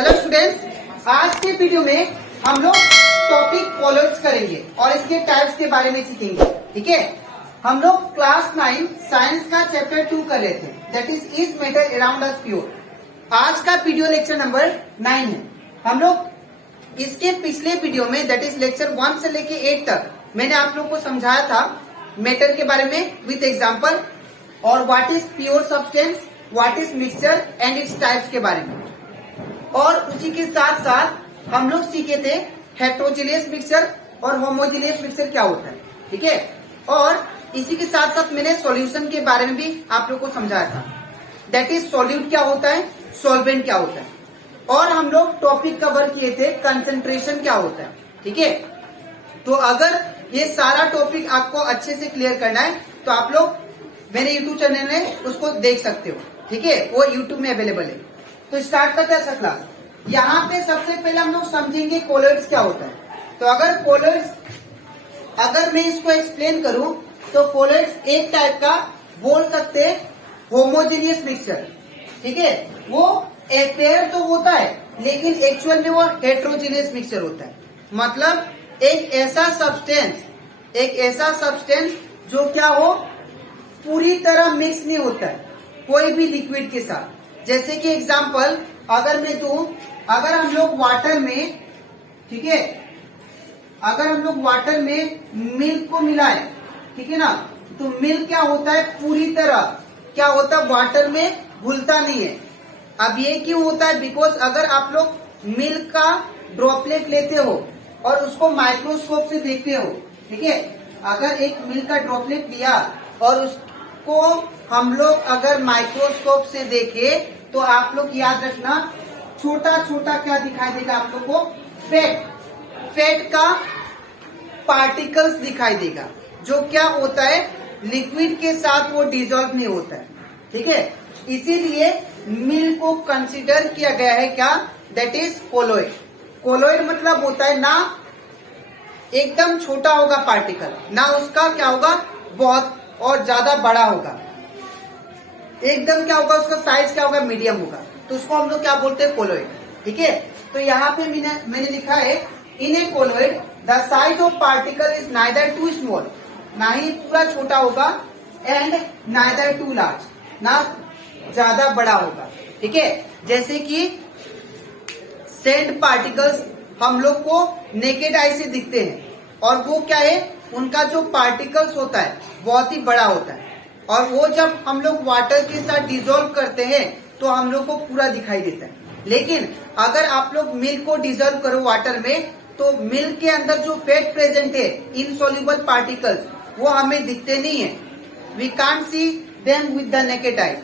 Hello students, आज के video में हम लोग टॉपिक कोलॉइड्स करेंगे और इसके टाइप्स के बारे में सीखेंगे। ठीक है, हम लोग क्लास 9 साइंस का चैप्टर 2 कर रहे थे, that is matter around us pure. आज का वीडियो लेक्चर नंबर 9 है। हम लोग इसके पिछले वीडियो में दैट इज लेक्चर 1 से लेके 8 तक मैंने आप लोग को समझाया था मैटर के बारे में विथ एग्जाम्पल और what is pure substance, what is mixture and its types के बारे में। और उसी के साथ साथ हम लोग सीखे थे हेट्रोजीनियस मिक्सचर और होमोजीनियस मिक्सचर क्या होता है। ठीक है, और इसी के साथ साथ मैंने सॉल्यूशन के बारे में भी आप लोग को समझाया था, दैट इज सॉल्यूट क्या होता है, सॉल्वेंट क्या होता है। और हम लोग टॉपिक कवर किए थे कंसंट्रेशन क्या होता है। ठीक है, तो अगर ये सारा टॉपिक आपको अच्छे से क्लियर करना है तो आप लोग मेरे यूट्यूब चैनल में उसको देख सकते हो। ठीक है, वो यूट्यूब में अवेलेबल है। तो स्टार्ट करते हैं क्लास। यहाँ पे सबसे पहले हम लोग समझेंगे कोलॉइड्स क्या होता है। तो अगर कोलॉइड्स, अगर मैं इसको एक्सप्लेन करूं तो कोलॉइड्स एक टाइप का बोल सकते हैं होमोजेनियस मिक्सचर। ठीक है, वो एपेयर तो होता है लेकिन एक्चुअल में वो हेट्रोजीनियस मिक्सचर होता है। मतलब एक ऐसा सब्सटेंस जो क्या हो, पूरी तरह मिक्स नहीं होता है कोई भी लिक्विड के साथ। जैसे कि एग्जांपल अगर मैं दूं, अगर हम लोग वाटर में, ठीक है, अगर हम लोग वाटर में मिल्क को मिलाएं, ठीक है ना, तो मिल्क क्या होता है, पूरी तरह क्या होता है, वाटर में घुलता नहीं है। अब ये क्यों होता है, बिकॉज अगर आप लोग मिल्क का ड्रॉपलेट लेते हो और उसको माइक्रोस्कोप से देखते हो, ठीक है, अगर एक मिल्क का ड्रॉपलेट लिया और उसको हम लोग अगर माइक्रोस्कोप से देखे तो आप लोग याद रखना, छोटा छोटा क्या दिखाई देगा आप लोग को, फैट का पार्टिकल्स दिखाई देगा, जो क्या होता है लिक्विड के साथ वो डिजोल्व नहीं होता है। ठीक है, इसीलिए मिल्क को कंसीडर किया गया है क्या, दैट इज कोलॉइड। कोलॉइड मतलब होता है ना एकदम छोटा होगा पार्टिकल, ना उसका क्या होगा बहुत और ज्यादा बड़ा होगा, एकदम क्या होगा उसका साइज क्या होगा, मीडियम होगा, तो उसको हम लोग क्या बोलते हैं, कोलॉइड। ठीक है, तो यहाँ पे मैंने लिखा है in a colloid the size of particle is neither too small, ना ही पूरा छोटा होगा, एंड नाइदर टू लार्ज, ना ज्यादा बड़ा होगा। ठीक है, जैसे कि सैंड पार्टिकल्स हम लोग को नेकेड आई से दिखते हैं और वो क्या है, उनका जो पार्टिकल्स होता है बहुत ही बड़ा होता है, और वो जब हम लोग वाटर के साथ डिजोल्व करते हैं तो हम लोग को पूरा दिखाई देता है। लेकिन अगर आप लोग मिल्क को डिजोल्व करो वाटर में तो मिल्क के अंदर जो फैट प्रेजेंट है, इनसॉल्युबल पार्टिकल्स, वो हमें दिखते नहीं है, we can't see them with the naked eye.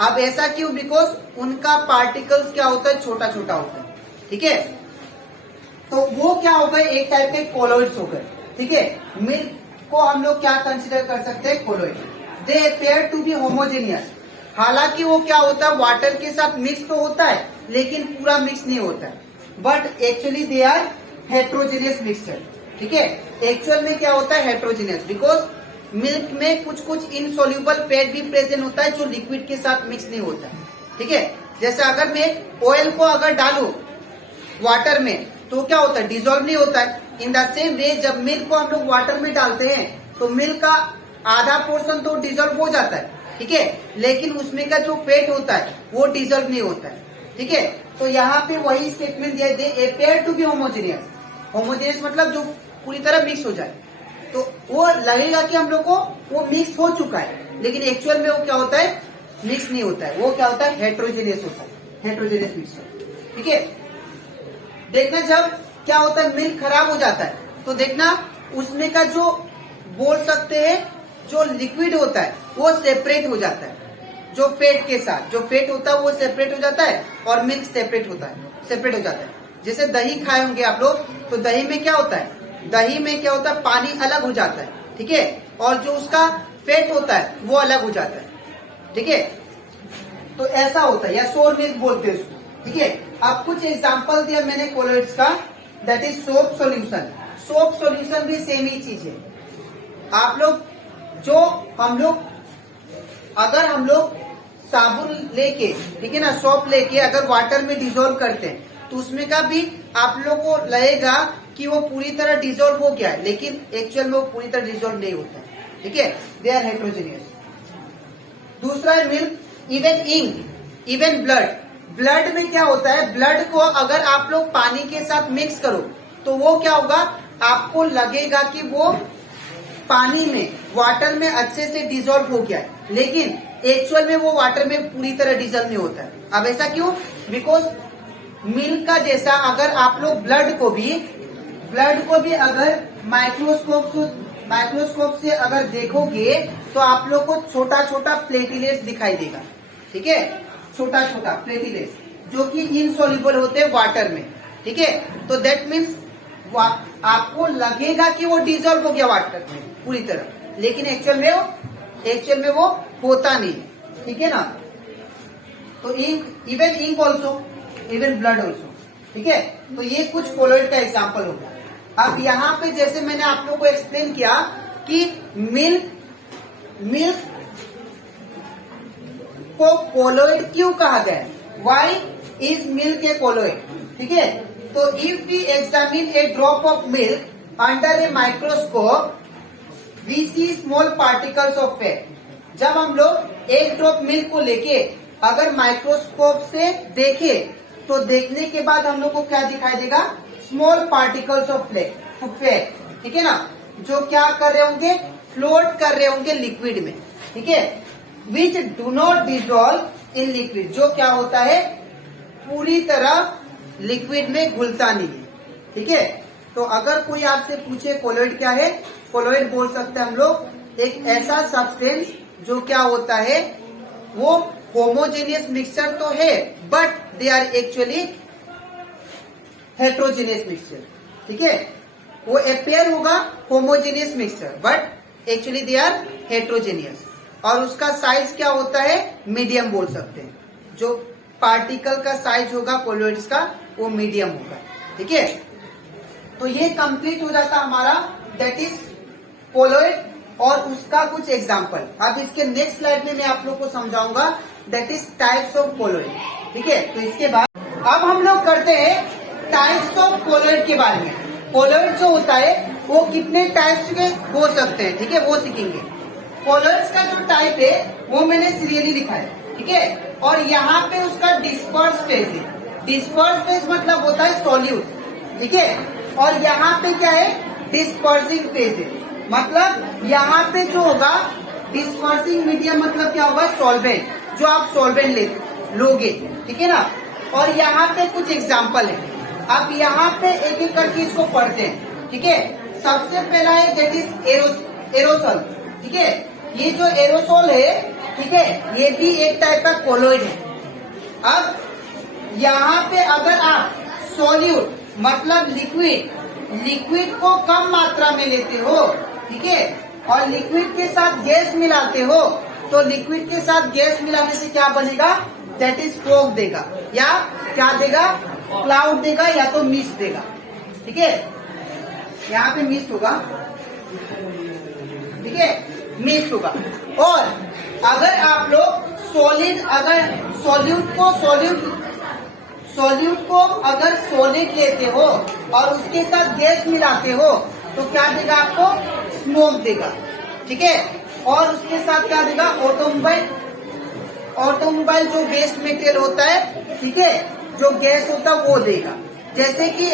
अब ऐसा क्यों, बिकॉज उनका पार्टिकल्स क्या होता है, छोटा छोटा होता है। ठीक है, तो वो क्या हो गए, एक टाइप के कोलॉइड्स हो गए। ठीक है, मिल्क को हम लोग क्या कंसिडर कर सकते हैं, colloid. They appear to be homogeneous, हालांकि वो क्या होता है वाटर के साथ मिक्स तो होता है लेकिन पूरा मिक्स नहीं होता है, but actually they are heterogeneous mixture. ठीक है, एक्चुअल में क्या होता है, हेट्रोजेनियस, बिकॉज मिल्क में कुछ कुछ इनसॉल्युबल फैट भी प्रेजेंट होता है जो लिक्विड के साथ मिक्स नहीं होता है। ठीक है, जैसे अगर मैं ऑयल को अगर डालू वाटर में तो क्या होता है, डिजोल्व नहीं होता है। इन द सेम वे जब मिल्क को हम लोग वाटर में डालते हैं तो मिल्क का आधा पोर्शन तो डिजोल्व हो जाता है, ठीक है, लेकिन उसमें का जो फैट होता है वो डिजोल्व नहीं होता है। ठीक है, तो यहाँ पे वही स्टेटमेंट दिया, they appear to be homogeneous. Homogeneous मतलब जो पूरी तरह मिक्स हो जाए, तो वो लगेगा कि हम लोग को वो मिक्स हो चुका है, लेकिन एक्चुअल में वो क्या होता है, मिक्स नहीं होता है, वो क्या होता है, हेट्रोजेनियस होता है, हेट्रोजेनियस मिक्सचर। ठीक है, देखना जब क्या होता है मिल्क खराब हो जाता है तो देखना उसमें का जो बोल सकते हैं जो लिक्विड होता है वो सेपरेट हो जाता है, जो फैट के साथ जो फैट होता है वो सेपरेट हो जाता है और मिल्क सेपरेट हो जाता है। जैसे दही खाए होंगे आप लोग, तो दही में क्या होता है, दही में क्या होता है, पानी अलग हो जाता है, ठीक है, और जो उसका फैट होता है वो अलग हो जाता है। ठीक है, तो ऐसा होता है, या सोर मिल्क बोलते हैं उसको। ठीक है, अब कुछ एग्जांपल दिया मैंने कोलॉइड्स का, that is soap solution. Soap solution भी सेम ही चीज है। आप लोग जो अगर हम लोग साबुन लेके, ठीक है ना, सोप लेके अगर वाटर में डिजोल्व करते हैं तो उसमें का भी आप लोग को लगेगा कि वो पूरी तरह डिजोल्व हो गया है, लेकिन एक्चुअल में वो पूरी तरह डिजोल्व नहीं होता है। ठीक है, दे आर हेट्रोजीनियस। दूसरा है milk, even ink, even blood. Blood में क्या होता है, ब्लड को अगर आप लोग पानी के साथ मिक्स करो तो वो क्या होगा, आपको लगेगा कि वो पानी में, वाटर में अच्छे से डिजोल्व हो गया है, लेकिन एक्चुअल में वो वाटर में पूरी तरह डिजोल्व नहीं होता है। अब ऐसा क्यों? बिकॉज मिल्क का जैसा अगर आप लोग ब्लड को भी अगर माइक्रोस्कोप से अगर देखोगे तो आप लोग को छोटा छोटा प्लेटिलेट्स दिखाई देगा। ठीक है, छोटा छोटा प्लेटिलेट्स जो कि इनसॉल्युबल होते हैं वाटर में। ठीक है, तो दैट मीन्स आपको लगेगा कि वो डिजोल्व हो गया वाटर में पूरी तरह, लेकिन एक्चुअल में वो होता नहीं। ठीक है ना, तो even ink also, even blood also. ठीक है, तो ये कुछ कोलोइड का एग्जाम्पल हो गया। अब यहाँ पे जैसे मैंने आप लोग को एक्सप्लेन किया कि मिल्क को कोलोइड क्यों कहा गया, why is milk a colloid. ठीक है, तो if we examine a drop of milk under a microscope we see small particles of fat. जब हम लोग एक ड्रॉप मिल्क को लेके अगर माइक्रोस्कोप से देखे तो देखने के बाद हम लोग को क्या दिखाई देगा, स्मॉल पार्टिकल्स ऑफ फैट। ठीक है ना, जो क्या कर रहे होंगे, फ्लोट कर रहे होंगे लिक्विड में। ठीक है, which do not dissolve in liquid, जो क्या होता है पूरी तरह लिक्विड में घुलता नहीं है। ठीक है, तो अगर कोई आपसे पूछे कोलोइड क्या है, कोलोइड बोल सकते हैं हम लोग एक ऐसा सब्सटेंस जो क्या होता है, वो होमोजेनियस मिक्सचर तो है but they are actually heterogeneous mixture. ठीक है, वो अपेयर होगा homogeneous mixture but actually they are heterogeneous. और उसका साइज क्या होता है, मीडियम बोल सकते हैं। जो पार्टिकल का साइज होगा कोलोइड्स का वो मीडियम होगा। ठीक है, तो ये कंप्लीट हो जाता हमारा, दैट इज कोलोइड और उसका कुछ एग्जाम्पल। अब इसके नेक्स्ट स्लाइड में मैं आप लोग को समझाऊंगा that is types of colloid. ठीक है, तो इसके बाद अब हम लोग करते हैं टाइप्स ऑफ कोलोइड के बारे में। कोलोइड जो होता है वो कितने टाइप्स के हो सकते हैं, ठीक है, वो सीखेंगे। कोलोइड्स का जो टाइप है वो मैंने सीरियली लिखा है। ठीक है, और यहाँ पे उसका डिस्पर्स फेज है। डिस्पर्स फेज मतलब होता है सॉल्यूट। ठीक है, और यहाँ पे क्या है, डिस्पर्सिंग फेज है, मतलब यहाँ पे जो होगा डिस्पर्सिंग मीडियम मतलब क्या होगा, सॉल्वेंट, जो आप सॉल्वेंट लोगे। ठीक है ना, और यहाँ पे कुछ एग्जाम्पल है। अब यहाँ पे एक एक करके इसको पढ़ते हैं। ठीक है, सबसे पहला है दैट इज एरोसोल। ठीक है, ये जो एरोसोल है, ठीक है, ये भी एक टाइप का कोलोइड है। अब यहाँ पे अगर आप सॉल्यूट मतलब लिक्विड को कम मात्रा में लेते हो, ठीक है, और लिक्विड के साथ गैस मिलाते हो, तो लिक्विड के साथ गैस मिलाने से क्या बनेगा, दैट इज फॉग देगा, या क्या देगा, क्लाउड देगा, या तो मिस्ट देगा। ठीक है, यहाँ पे मिस्ट होगा। ठीक है, मिस्ट होगा। और अगर आप लोग सॉल्यूट को अगर सॉलिड लेते हो और उसके साथ गैस मिलाते हो तो क्या देगा आपको, स्मोक देगा। ठीक है, और उसके साथ क्या देगा, ऑटोमोबाइल जो वेस्ट मटेरियल होता है, ठीक है, जो गैस होता है वो देगा। जैसे कि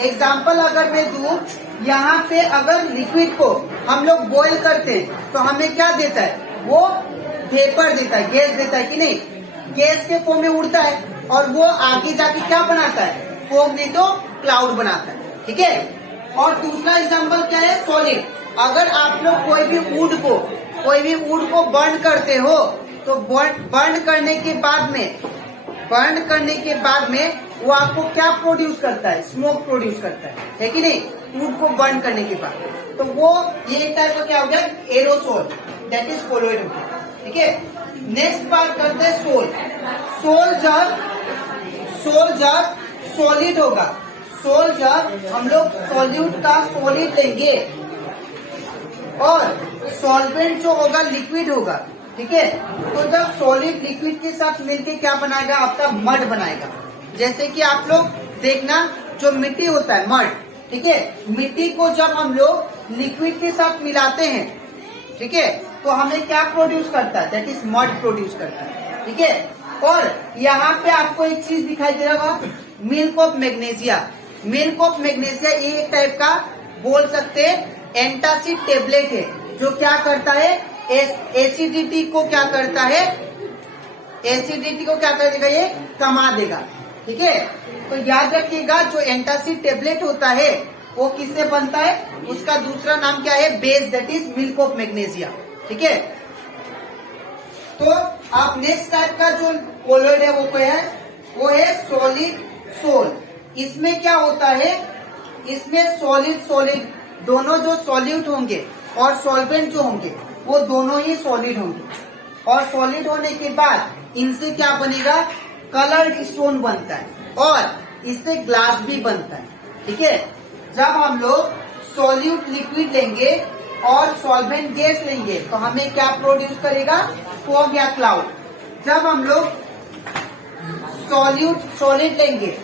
एग्जाम्पल अगर मैं दूं, यहाँ पे अगर लिक्विड को हम लोग बॉईल करते हैं तो हमें क्या देता है, वो वेपर देता है, गैस देता है कि नहीं, गैस के फॉर्म में उड़ता है और वो आगे जाके क्या बनाता है, फॉग नहीं तो क्लाउड बनाता है। ठीक है, और दूसरा एग्जाम्पल क्या है, सॉलिड। अगर आप लोग कोई भी वुड को बर्न करते हो तो बर्न करने के बाद में वो आपको क्या प्रोड्यूस करता है, स्मोक प्रोड्यूस करता है कि नहीं, वुड को बर्न करने के बाद। तो वो ये एक टाइप का क्या हो गया, एरोसोल, दैट इज कोलोइड हो गया। ठीक है, नेक्स्ट बात करते हैं सोल जब सॉलिड होगा, सोल जब हम लोग सॉल्यूट का सॉलिड लेंगे और सॉल्वेंट जो होगा लिक्विड होगा, ठीक है। तो जब सॉलिड लिक्विड के साथ मिलके क्या बनाएगा, आपका मड बनाएगा। जैसे कि आप लोग देखना, जो मिट्टी होता है मड, ठीक है, मिट्टी को जब हम लोग लिक्विड के साथ मिलाते हैं, ठीक है, तो हमें क्या प्रोड्यूस करता है, दैट इज मड प्रोड्यूस करता है, ठीक है। और यहाँ पे आपको एक चीज दिखाई दे रहा होगा, milk of magnesia. Milk of magnesia ये एक टाइप का बोल सकते हैं एंटासिड टेबलेट है, जो क्या करता है, एसिडिटी को क्या करता है, एसिडिटी को क्या कर देगा, ये कमा देगा, ठीक है। तो याद रखिएगा, जो एंटासिड टेबलेट होता है वो किससे बनता है, उसका दूसरा नाम क्या है, base, that is milk of magnesia, ठीक है। तो आप नेक्स्ट टाइप का जो कोलॉइड है वो है सॉलिड सोल। इसमें क्या होता है, इसमें सॉलिड दोनों जो सॉल्यूट होंगे और सॉल्वेंट जो होंगे वो दोनों ही सॉलिड होंगे। और सॉलिड होने के बाद इनसे क्या बनेगा, कलर्ड स्टोन बनता है और इससे ग्लास भी बनता है, ठीक है। जब हम लोग सॉल्यूट लिक्विड लेंगे और सॉल्वेंट गैस लेंगे तो हमें क्या प्रोड्यूस करेगा, फॉग या क्लाउड। जब हम लोग सॉलिड लेंगे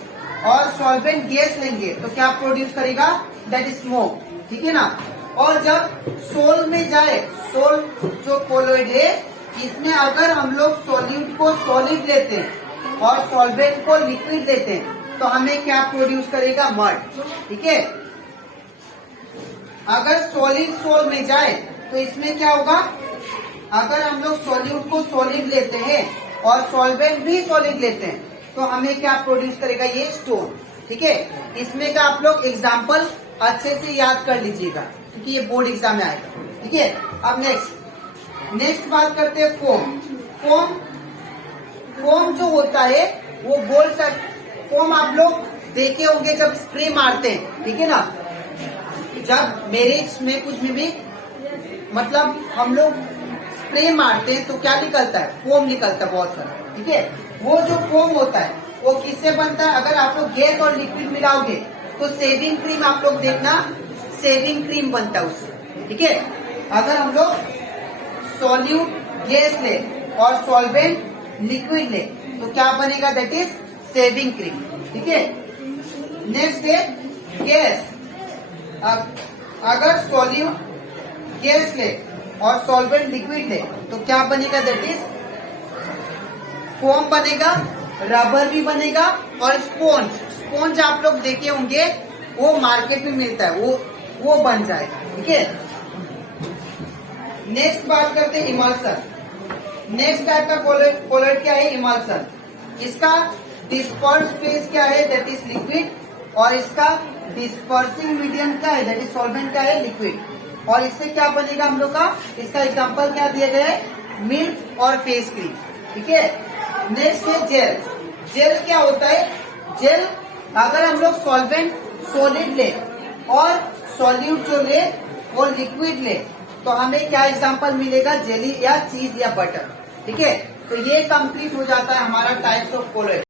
और सॉल्वेंट गैस लेंगे तो क्या प्रोड्यूस करेगा, दैट इज स्मोक, ठीक है ना। और जब सोल में जाए, सोल जो कोलॉइड है, इसमें अगर हम लोग सॉल्यूट को सॉलिड लेते हैं और सॉल्वेंट को लिक्विड लेते हैं तो हमें क्या प्रोड्यूस करेगा, मड, ठीक है। अगर सॉलिड सोल में जाए तो इसमें क्या होगा, अगर हम लोग सॉल्यूट को सॉलिड लेते हैं और सॉल्वेंट भी सॉलिड लेते हैं तो हमें क्या प्रोड्यूस करेगा, ये स्टोन, ठीक है। इसमें का आप लोग एग्जाम्पल अच्छे से याद कर लीजिएगा क्योंकि ये बोर्ड एग्जाम में आएगा, ठीक है। अब नेक्स्ट बात करते हैं फोम जो होता है वो बोल सकते, फोम आप लोग देखे होंगे जब स्प्रे मारते हैं, ठीक है ना। जब मैरिज में कुछ में भी मतलब हम लोग स्प्रे मारते हैं तो क्या निकलता है, फोम निकलता है बहुत सारा, ठीक है। वो जो फोम होता है वो किससे बनता है, अगर आप लोग गैस और लिक्विड मिलाओगे तो सेविंग क्रीम, आप लोग देखना सेविंग क्रीम बनता है उससे, ठीक है। अगर हम लोग सॉल्यूट गैस ले और सॉल्वेंट लिक्विड ले तो क्या बनेगा, दैट इज सेविंग क्रीम, ठीक है। नेक्स्ट है गैस। अगर सॉल्यूट गैस ले और सॉल्वेंट लिक्विड ले तो क्या बनेगा, दैट इज फोम बनेगा, रबर भी बनेगा और स्पॉन्ज आप लोग देखे होंगे वो मार्केट में मिलता है, वो बन जाएगा, ठीक है। नेक्स्ट बात करते हैं इमल्सन। नेक्स्ट टाइप का कोलॉइड क्या है, इमल्सन। इसका डिस्पर्स फेज क्या है, दैट इज लिक्विड, और इसका डिस्पर्सिंग मीडियम क्या है, दैट इज सॉल्वेंट क्या है, लिक्विड। और इससे क्या बनेगा हम लोग का, इसका एग्जांपल क्या दिया गया है, मिल्क और फेस क्रीम, ठीक है। नेक्स्ट है जेल। जेल क्या होता है, जेल अगर हम लोग सॉल्वेंट सॉलिड ले और सॉल्यूट जो ले वो लिक्विड ले तो हमें क्या एग्जांपल मिलेगा, जेली या चीज या बटर, ठीक है। तो ये कंप्लीट हो जाता है हमारा टाइप्स ऑफ कोलॉइड।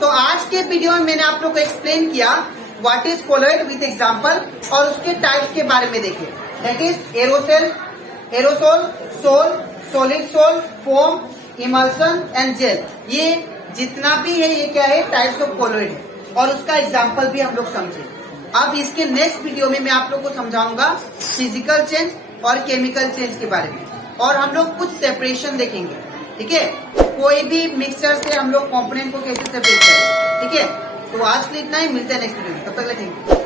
तो आज के वीडियो में मैंने आप लोग को एक्सप्लेन किया what is colloid with example और उसके टाइप्स के बारे में देखे, that is aerosol, sol, solid sol, foam, emulsion and gel. ये जितना भी है ये क्या है, टाइप्स ऑफ कोलॉइड है और उसका एग्जांपल भी हम लोग समझे। अब इसके नेक्स्ट वीडियो में मैं आप लोग को समझाऊंगा फिजिकल चेंज और केमिकल चेंज के बारे में, और हम लोग कुछ सेपरेशन देखेंगे, ठीक है। कोई भी मिक्सचर से हम लोग कंपोनेंट को कैसे सेपरेट करें, ठीक है। तो आज के लिए इतना ही, मिलते हैं नेक्स्ट वीडियो में, तब तक लेंगे।